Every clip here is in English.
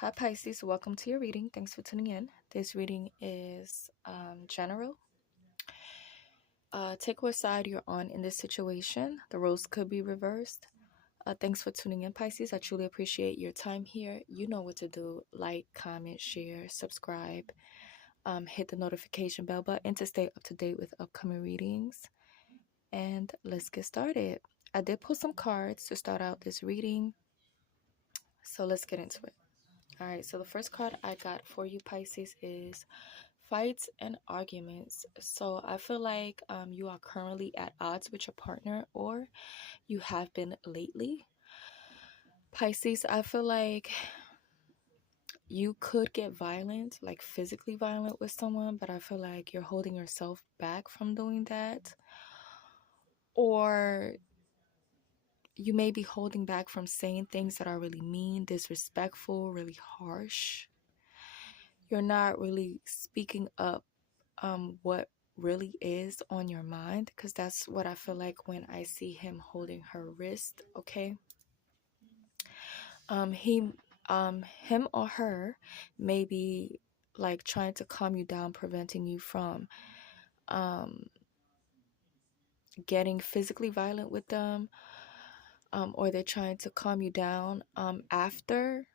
Hi Pisces, welcome to your reading. Thanks for tuning in. This reading is general. Take what side you're on in this situation. The roles could be reversed. Thanks for tuning in, Pisces. I truly appreciate your time here. You know what to do. Like, comment, share, subscribe. Hit the notification bell button to stay up to date with upcoming readings. And let's get started. I did pull some cards to start out this reading. So let's get into it. All right, so the first card I got for you, Pisces, is fights and arguments. So I feel like you are currently at odds with your partner, or you have been lately. Pisces, I feel like you could get violent, like physically violent with someone, but I feel like you're holding yourself back from doing that. Or you may be holding back from saying things that are really mean, disrespectful, really harsh. You're not really speaking up what really is on your mind, because that's what I feel like when I see him holding her wrist. Okay, him or her may be like trying to calm you down, preventing you from getting physically violent with them, or they're trying to calm you down after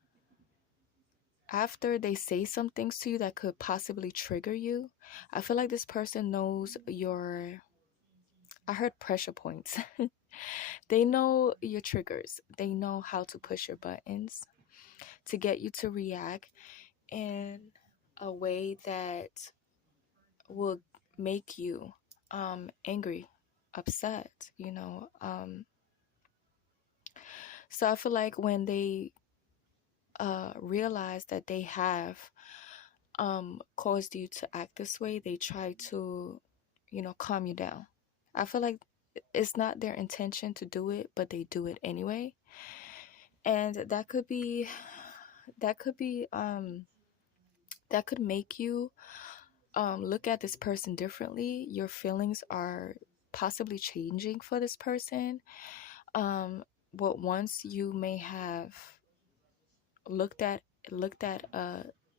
they say some things to you that could possibly trigger you. I feel like this person knows I heard pressure points. They know your triggers. They know how to push your buttons to get you to react in a way that will make you angry, upset, So I feel like when they realize that they have caused you to act this way, they try to, calm you down. I feel like it's not their intention to do it, but they do it anyway. And that could make you look at this person differently. Your feelings are possibly changing for this person. What once you may have looked at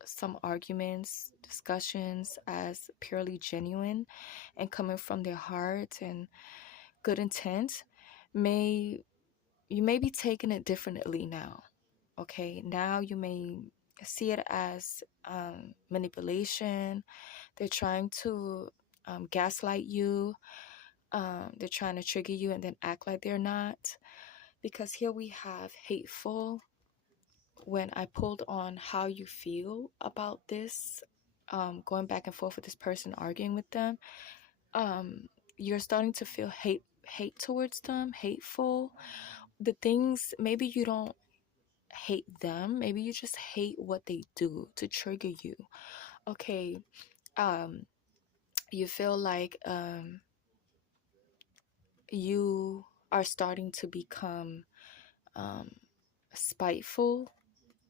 some arguments, discussions as purely genuine and coming from their heart and good intent, you may be taking it differently now. Okay, now you may see it as manipulation. They're trying to gaslight you. They're trying to trigger you and then act like they're not. Because here we have hateful. When I pulled on how you feel about this, going back and forth with this person, arguing with them, you're starting to feel hate towards them, hateful. The things, maybe you don't hate them, maybe you just hate what they do to trigger you. Okay, you feel like you are starting to become spiteful.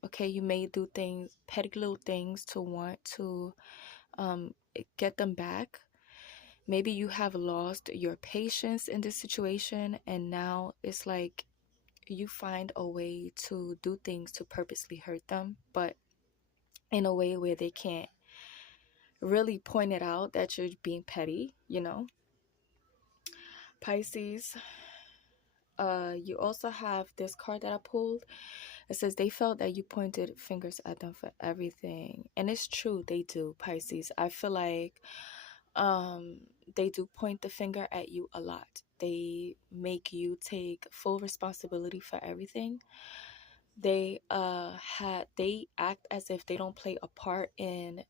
Okay, you may do things, petty little things, to want to get them back. Maybe you have lost your patience in this situation, and now it's like you find a way to do things to purposely hurt them, but in a way where they can't really point it out that you're being petty, Pisces. You also have this card that I pulled. It says they felt that you pointed fingers at them for everything. And it's true, they do, Pisces. I feel like they do point the finger at you a lot. They make you take full responsibility for everything. They act as if they don't play a part in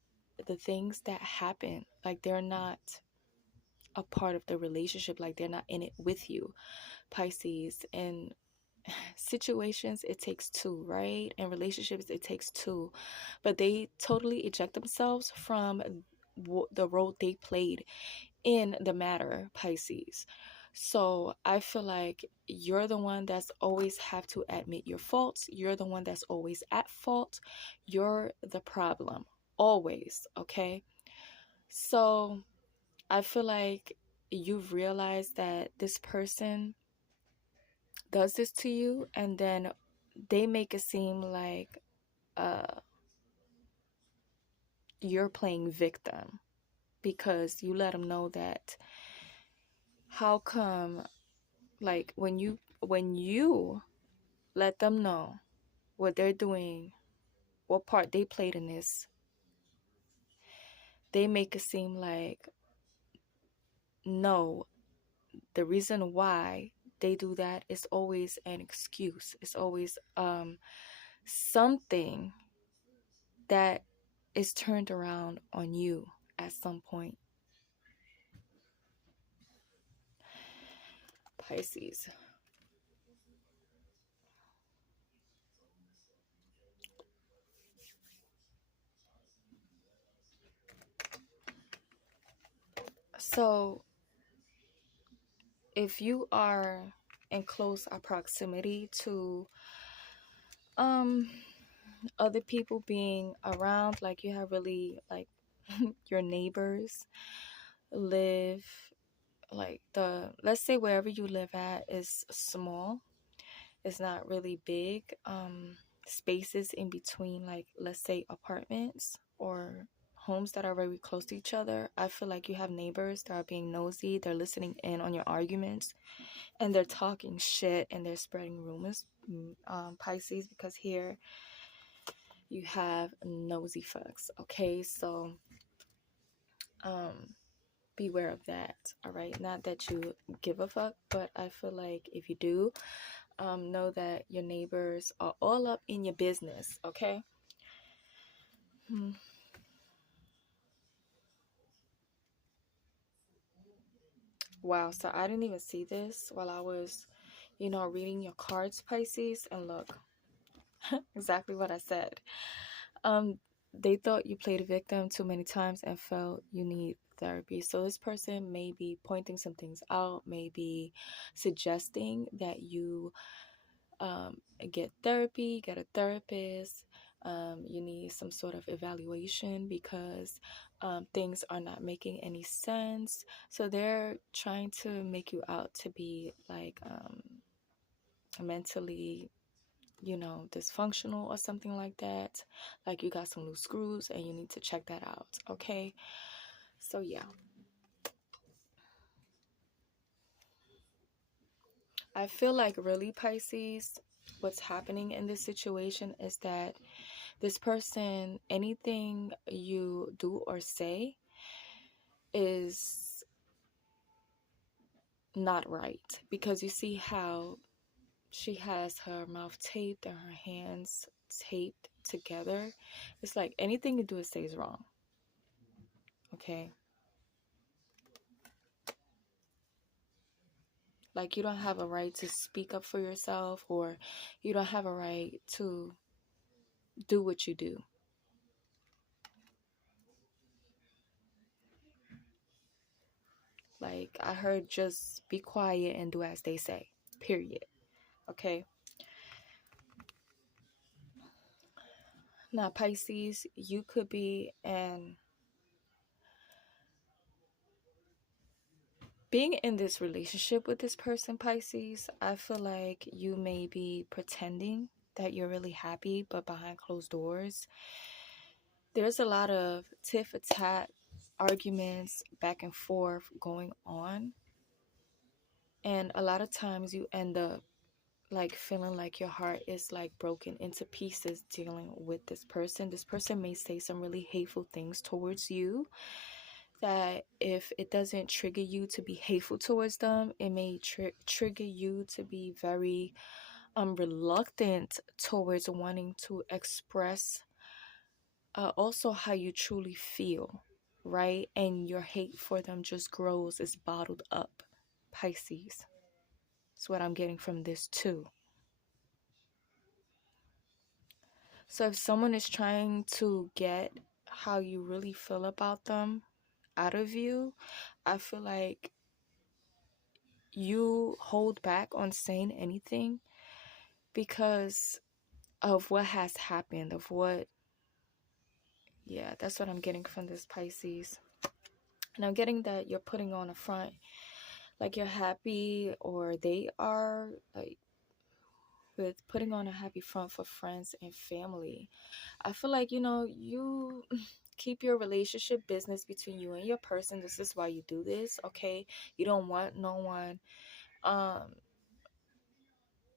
the things that happen. Like they're not a part of the relationship, like they're not in it with you, Pisces. And situations, it takes two, right? In relationships, it takes two, but they totally eject themselves from the role they played in the matter, Pisces. So I feel like you're the one that's always have to admit your faults. You're the one that's always at fault. You're the problem, always. Okay, so I feel like you've realized that this person does this to you, and then they make it seem like uh you're playing victim, because you let them know that, how come, like, when you let them know what they're doing, what part they played in this, they make it seem like, no, the reason why they do that is always an excuse. It's always something that is turned around on you at some point. Pisces. So if you are in close proximity to um other people being around, like you have really, like, your neighbors live, like, let's say wherever you live at is small, it's not really big, spaces in between, like, let's say apartments or homes that are very close to each other. I feel like you have neighbors that are being nosy, they're listening in on your arguments, and they're talking shit, and they're spreading rumors, Pisces, because here you have nosy fucks. Okay, so um beware of that. All right, not that you give a fuck, but I feel like if you do, know that your neighbors are all up in your business. Okay. Hmm. Wow, so I didn't even see this while I was, reading your cards, Pisces, and look, exactly what I said. Um, they thought you played a victim too many times and felt you need therapy. So this person may be pointing some things out, maybe suggesting that you get therapy, get a therapist. You need some sort of evaluation because things are not making any sense. So they're trying to make you out to be like mentally, dysfunctional or something like that. Like you got some loose screws and you need to check that out. Okay. So, yeah. I feel like really, Pisces, what's happening in this situation is that this person, anything you do or say is not right, because you see how she has her mouth taped and her hands taped together. It's like anything you do or say is wrong. Okay. Like you don't have a right to speak up for yourself, or you don't have a right to do what you do. Like I heard, just be quiet and do as they say. Period. Okay. Now, Pisces, you could be an being in this relationship with this person, Pisces. I feel like you may be pretending that you're really happy, but behind closed doors, there's a lot of tiff for tat arguments back and forth going on. And a lot of times you end up like feeling like your heart is like broken into pieces dealing with this person. This person may say some really hateful things towards you, that if it doesn't trigger you to be hateful towards them, it may trigger you to be very reluctant towards wanting to express also how you truly feel, right? And your hate for them just grows, is bottled up, Pisces. That's what I'm getting from this too. So if someone is trying to get how you really feel about them out of you, I feel like you hold back on saying anything because of what has happened, of what, yeah, that's what I'm getting from this, Pisces. And I'm getting that you're putting on a front like you're happy, or they are, like, with putting on a happy front for friends and family. I feel like, you keep your relationship business between you and your person. This is why you do this, okay? You don't want no one um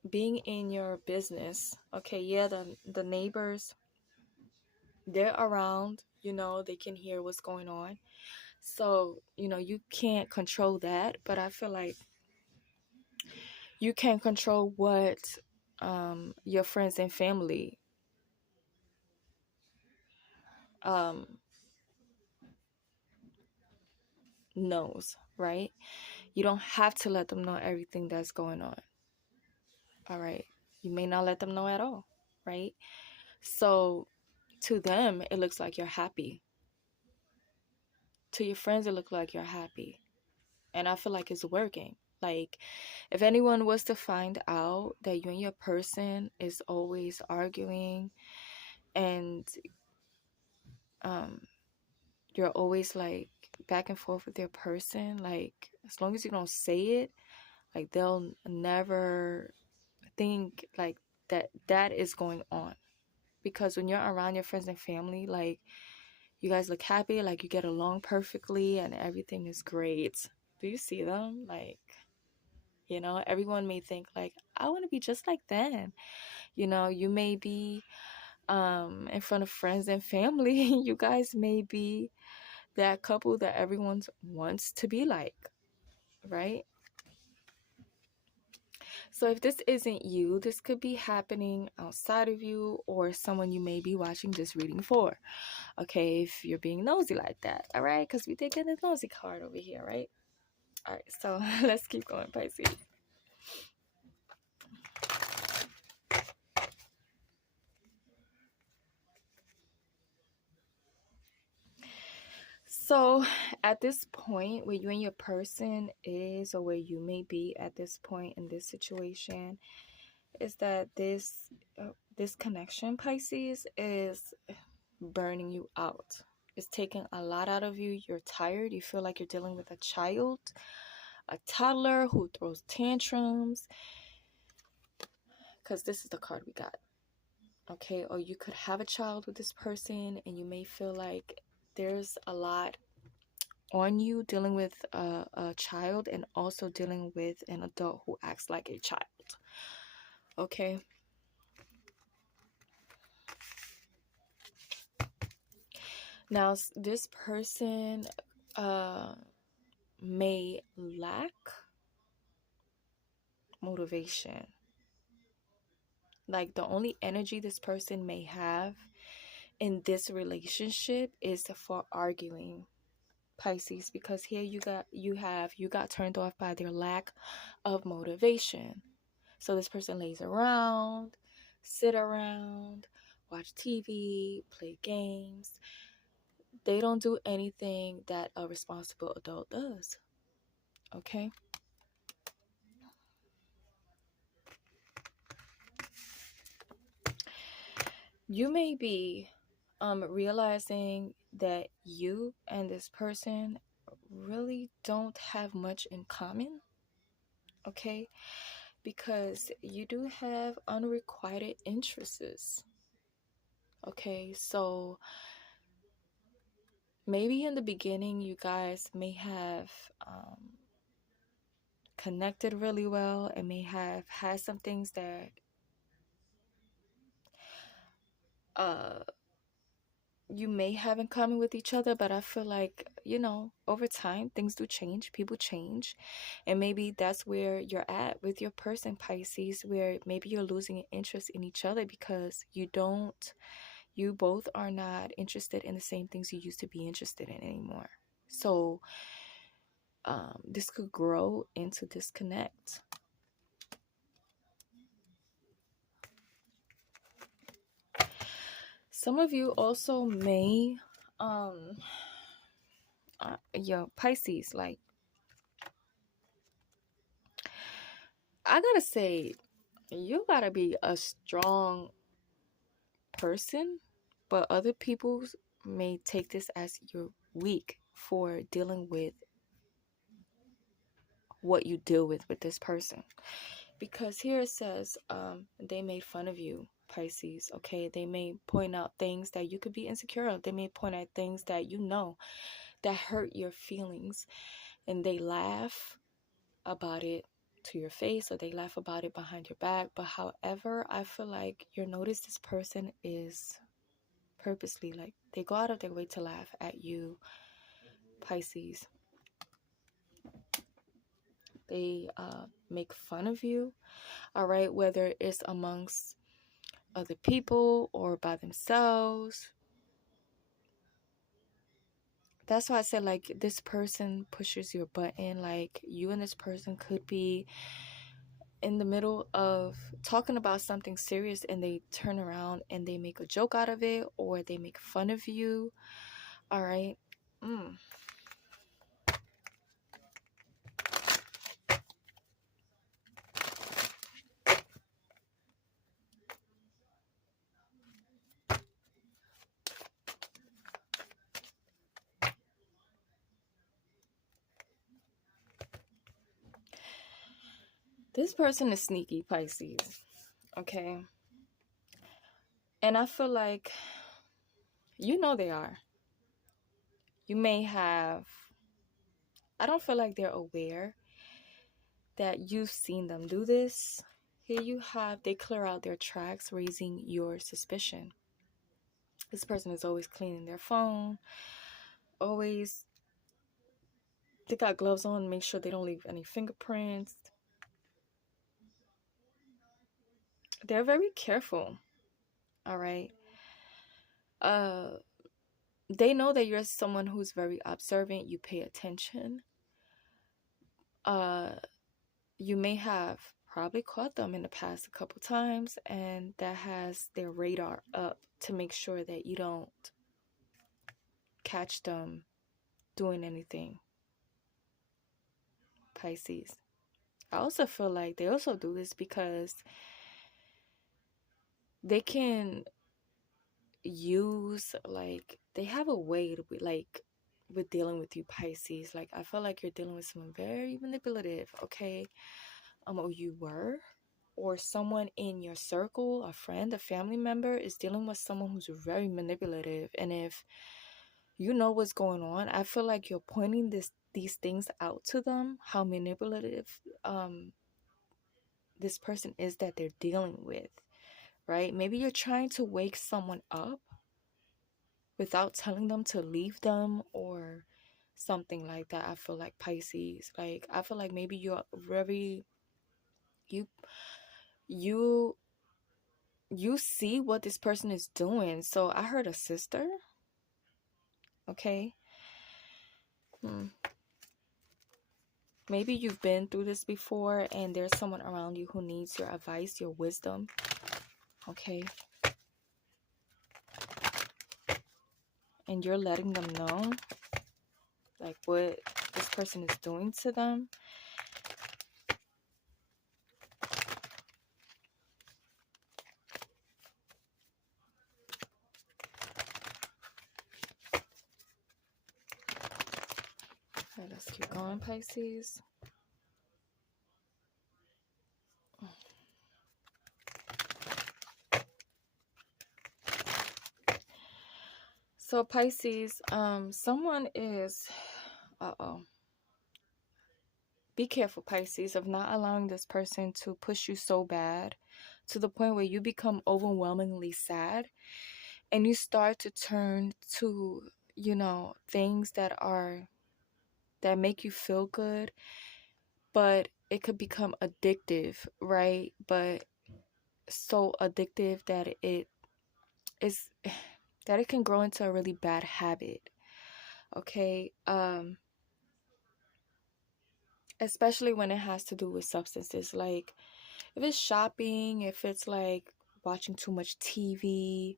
being in your business. Okay, yeah, the neighbors, they're around, they can hear what's going on. So, you can't control that, but I feel like you can control what your friends and family um knows, right? You don't have to let them know everything that's going on. All right. You may not let them know at all, right? So to them, it looks like you're happy. To your friends, it looks like you're happy. And I feel like it's working. Like, if anyone was to find out that you and your person is always arguing and um you're always like back and forth with your person, like as long as you don't say it, like they'll never think like that is going on. Because when you're around your friends and family, like you guys look happy, like you get along perfectly and everything is great. Do you see them? Like, everyone may think like, I want to be just like them. You may be in front of friends and family. You guys may be that couple that everyone wants to be like, right? So if this isn't you, this could be happening outside of you or someone you may be watching this reading for. Okay, if you're being nosy like that, all right? Because we did get a nosy card over here, right? All right, so let's keep going, Pisces. So at this point, where you and your person is, or where you may be at this point in this situation, is that this connection, Pisces, is burning you out. It's taking a lot out of you. You're tired. You feel like you're dealing with a child, a toddler who throws tantrums. Because this is the card we got. Okay, or you could have a child with this person and you may feel like there's a lot on you dealing with a child and also dealing with an adult who acts like a child. Okay, now this person may lack motivation. Like the only energy this person may have in this relationship is for arguing, Pisces, because here you got turned off by their lack of motivation. So this person lays around, sit around, watch TV, play games. They don't do anything that a responsible adult does. Okay? You may be realizing that you and this person really don't have much in common. Okay? Because you do have unrequited interests. Okay, so maybe in the beginning you guys may have connected really well and may have had some things that uh you may have in common with each other, but I feel like, over time things do change, people change, and maybe that's where you're at with your person, Pisces, where maybe you're losing an interest in each other because you both are not interested in the same things you used to be interested in anymore. So this could grow into disconnect. Some of you also may Pisces, like, I gotta say, you gotta be a strong person, but other people may take this as you're weak for dealing with what you deal with this person. Because here it says, they made fun of you, Pisces. Okay, they may point out things that you could be insecure of. They may point out things that you know that hurt your feelings, and they laugh about it to your face, or they laugh about it behind your back. But however, I feel like you'll notice this person is purposely, like, they go out of their way to laugh at you, Pisces. They make fun of you, all right, whether it's amongst other people or by themselves. That's why I said, like, this person pushes your button. Like, you and this person could be in the middle of talking about something serious, and they turn around and they make a joke out of it, or they make fun of you, all right. This person is sneaky, Pisces, okay? And I feel like, you know, they are. You may have, I don't feel like they're aware that you've seen them do this. Here you have, they clear out their tracks, raising your suspicion. This person is always cleaning their phone, always, they got gloves on, make sure they don't leave any fingerprints. They're very careful, all right? They know that you're someone who's very observant. You pay attention. You may have probably caught them in the past a couple times, and that has their radar up to make sure that you don't catch them doing anything, Pisces. I also feel like they also do this because they can use, like, they have a way to be, like, with dealing with you, Pisces. Like, I feel like you're dealing with someone very manipulative, okay? Or you were, or someone in your circle, a friend, a family member, is dealing with someone who's very manipulative. And if you know what's going on, I feel like you're pointing these things out to them, how manipulative this person is that they're dealing with, right? Maybe you're trying to wake someone up without telling them to leave them, or something like that. I feel like, Pisces, like, I feel like maybe you're very, you you you see what this person is doing. So I heard a sister, okay? Maybe you've been through this before, and there's someone around you who needs your advice, your wisdom, okay? And you're letting them know, like, what this person is doing to them. All right, let's keep going, Pisces. So, Pisces, someone is, be careful, Pisces, of not allowing this person to push you so bad to the point where you become overwhelmingly sad, and you start to turn to, you know, things that make you feel good, but it could become addictive, right? But so addictive that it is, that it can grow into a really bad habit, okay? Especially when it has to do with substances. Like, if it's shopping, if it's like watching too much TV,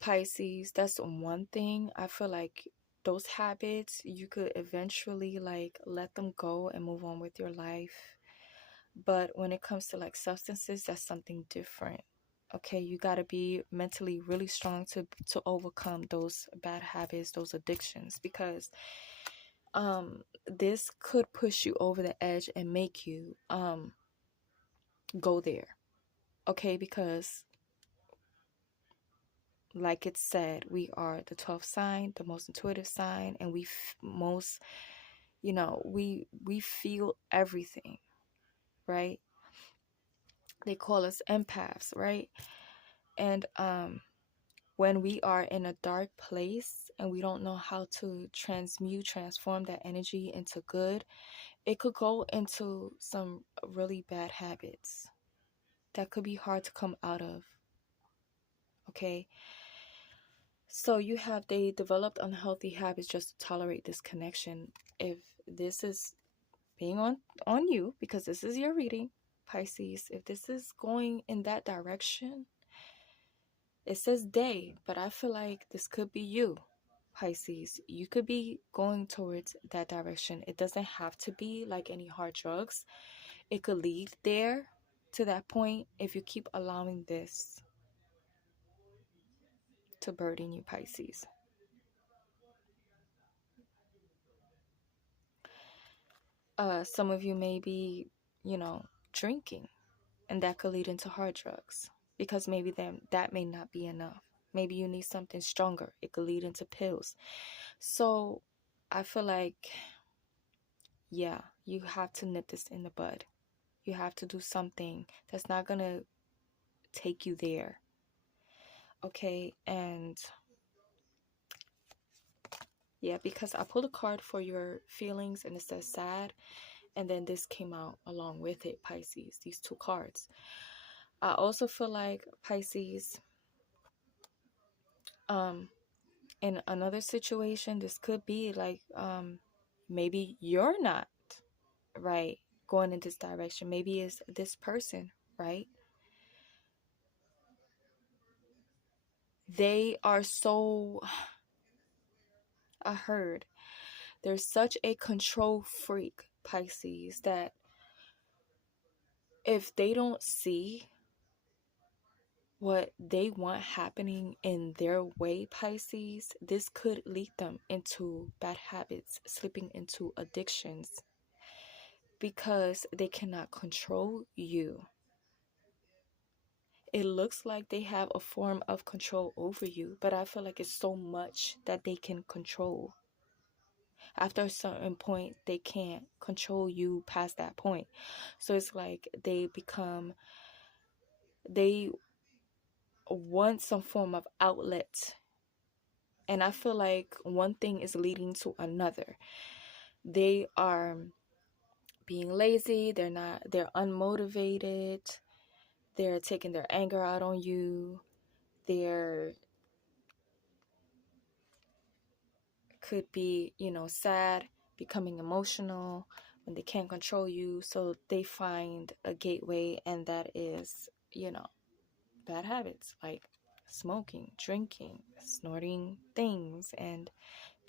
Pisces, that's one thing. I feel like those habits, you could eventually, like, let them go and move on with your life. But when it comes to, like, substances, that's something different. Okay, you got to be mentally really strong to overcome those bad habits, those addictions, because this could push you over the edge and make you go there. Okay, because like it said, we are the 12th sign, the most intuitive sign, and most, we feel everything, right? They call us empaths, right? And when we are in a dark place and we don't know how to transform that energy into good, it could go into some really bad habits that could be hard to come out of. Okay, so they developed unhealthy habits just to tolerate this connection. If this is being on you, because this is your reading, Pisces, if this is going in that direction, it says they, but I feel like this could be you, Pisces. You could be going towards that direction. It doesn't have to be like any hard drugs. It could lead there to that point if you keep allowing this to burden you, Pisces. Some of you may be, drinking, and that could lead into hard drugs because maybe that may not be enough. Maybe you need something stronger. It could lead into pills. So I feel like, yeah, you have to nip this in the bud. You have to do something that's not going to take you there. Okay, and yeah, because I pulled a card for your feelings and it says sad, and then this came out along with it, Pisces, these two cards. I also feel like, Pisces, in another situation, this could be like, maybe you're not right going in this direction. Maybe it's this person, right? They are so, I heard, they're such a control freak, Pisces, that if they don't see what they want happening in their way, Pisces, this could lead them into bad habits, slipping into addictions, because they cannot control you. It looks like they have a form of control over you, but I feel like it's so much that they can control. After a certain point, they can't control you past that point. So it's like they want some form of outlet. And I feel like one thing is leading to another. They are being lazy, they're unmotivated, they're taking their anger out on you, they're could be, sad, becoming emotional when they can't control you. So they find a gateway, and that is, bad habits like smoking, drinking, snorting things, and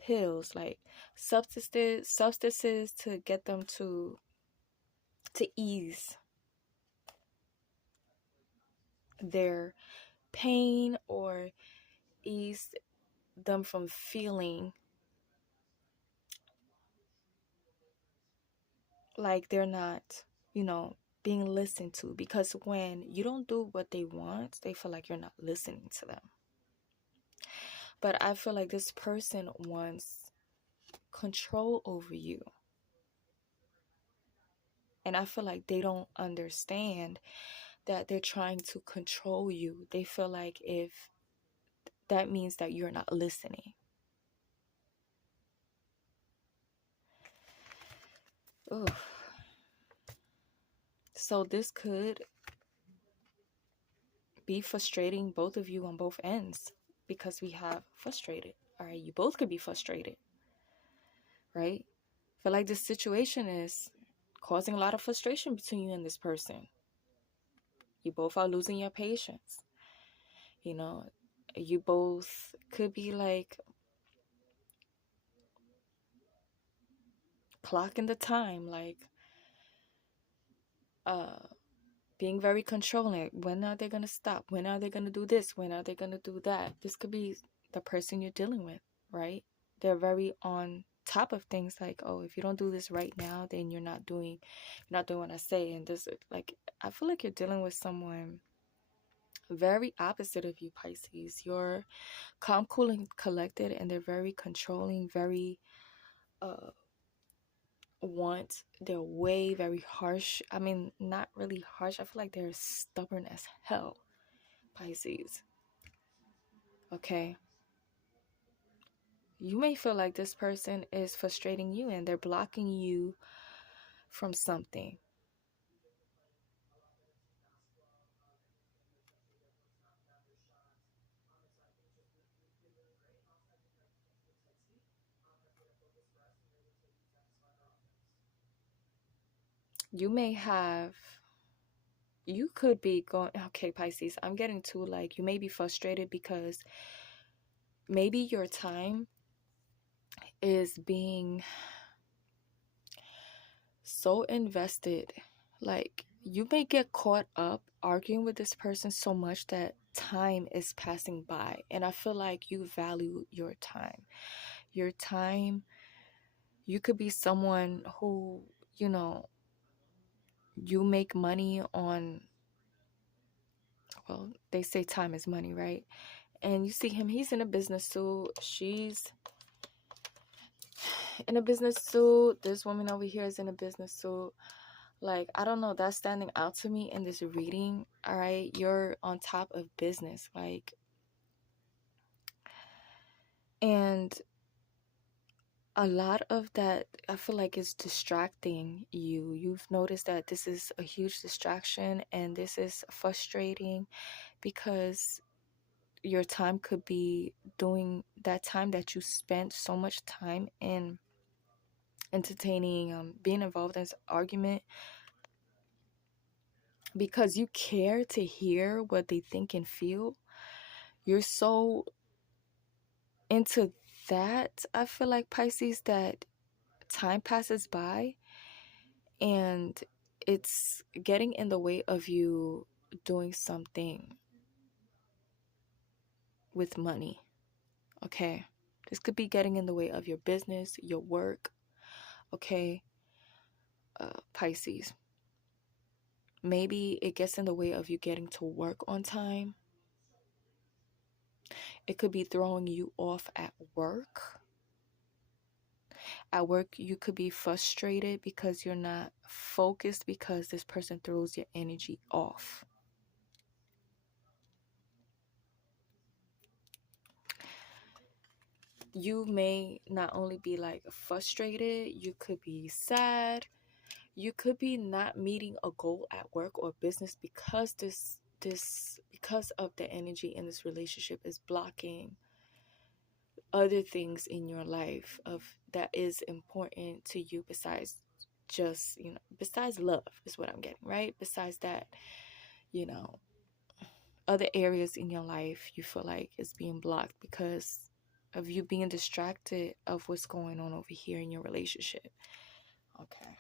pills, like substances to get them to ease their pain or ease them from feeling like they're not, being listened to. Because when you don't do what they want, they feel like you're not listening to them. But I feel like this person wants control over you. And I feel like they don't understand that they're trying to control you. They feel like if that means that you're not listening. Ooh. So this could be frustrating both of you on both ends, because we have frustrated. All right, you both could be frustrated, right? I feel like this situation is causing a lot of frustration between you and this person. You both are losing your patience. You both could be like clocking the time, like being very controlling. When are they gonna stop? When are they gonna do this? When are they gonna do that? This could be the person you're dealing with, right? They're very on top of things, like, oh, if you don't do this right now, then you're not doing what I say. And this, like, I feel like you're dealing with someone very opposite of you, Pisces. You're calm, cool, and collected, and they're very controlling, very uh want their way, very harsh. I mean, not really harsh. I feel like they're stubborn as hell, Pisces. Okay. You may feel like this person is frustrating you and they're blocking you from something. You may have, you could be going, okay, Pisces, I'm getting to like, you may be frustrated because maybe your time is being so invested. Like, you may get caught up arguing with this person so much that time is passing by. And I feel like you value your time. Your time, you could be someone who, you know, you make money on, well, they say time is money, right? And you see him, he's in a business suit, she's in a business suit, this woman over here is in a business suit. Like, I don't know, that's standing out to me in this reading. All right, you're on top of business, like, and a lot of that I feel like is distracting you. You've noticed that this is a huge distraction and this is frustrating because your time could be doing that time that you spent so much time in entertaining, being involved in this argument because you care to hear what they think and feel. You're so into that, I feel like, Pisces, that time passes by and it's getting in the way of you doing something with money. Okay, this could be getting in the way of your business, your work. Okay, Pisces, maybe it gets in the way of you getting to work on time. It could be throwing you off at work. At work, you could be frustrated because you're not focused because this person throws your energy off. You may not only be like frustrated, you could be sad. You could be not meeting a goal at work or business because because of the energy in this relationship is blocking other things in your life of that is important to you besides just, besides love is what I'm getting, right? Besides that, you know, other areas in your life you feel like is being blocked because of you being distracted of what's going on over here in your relationship. Okay.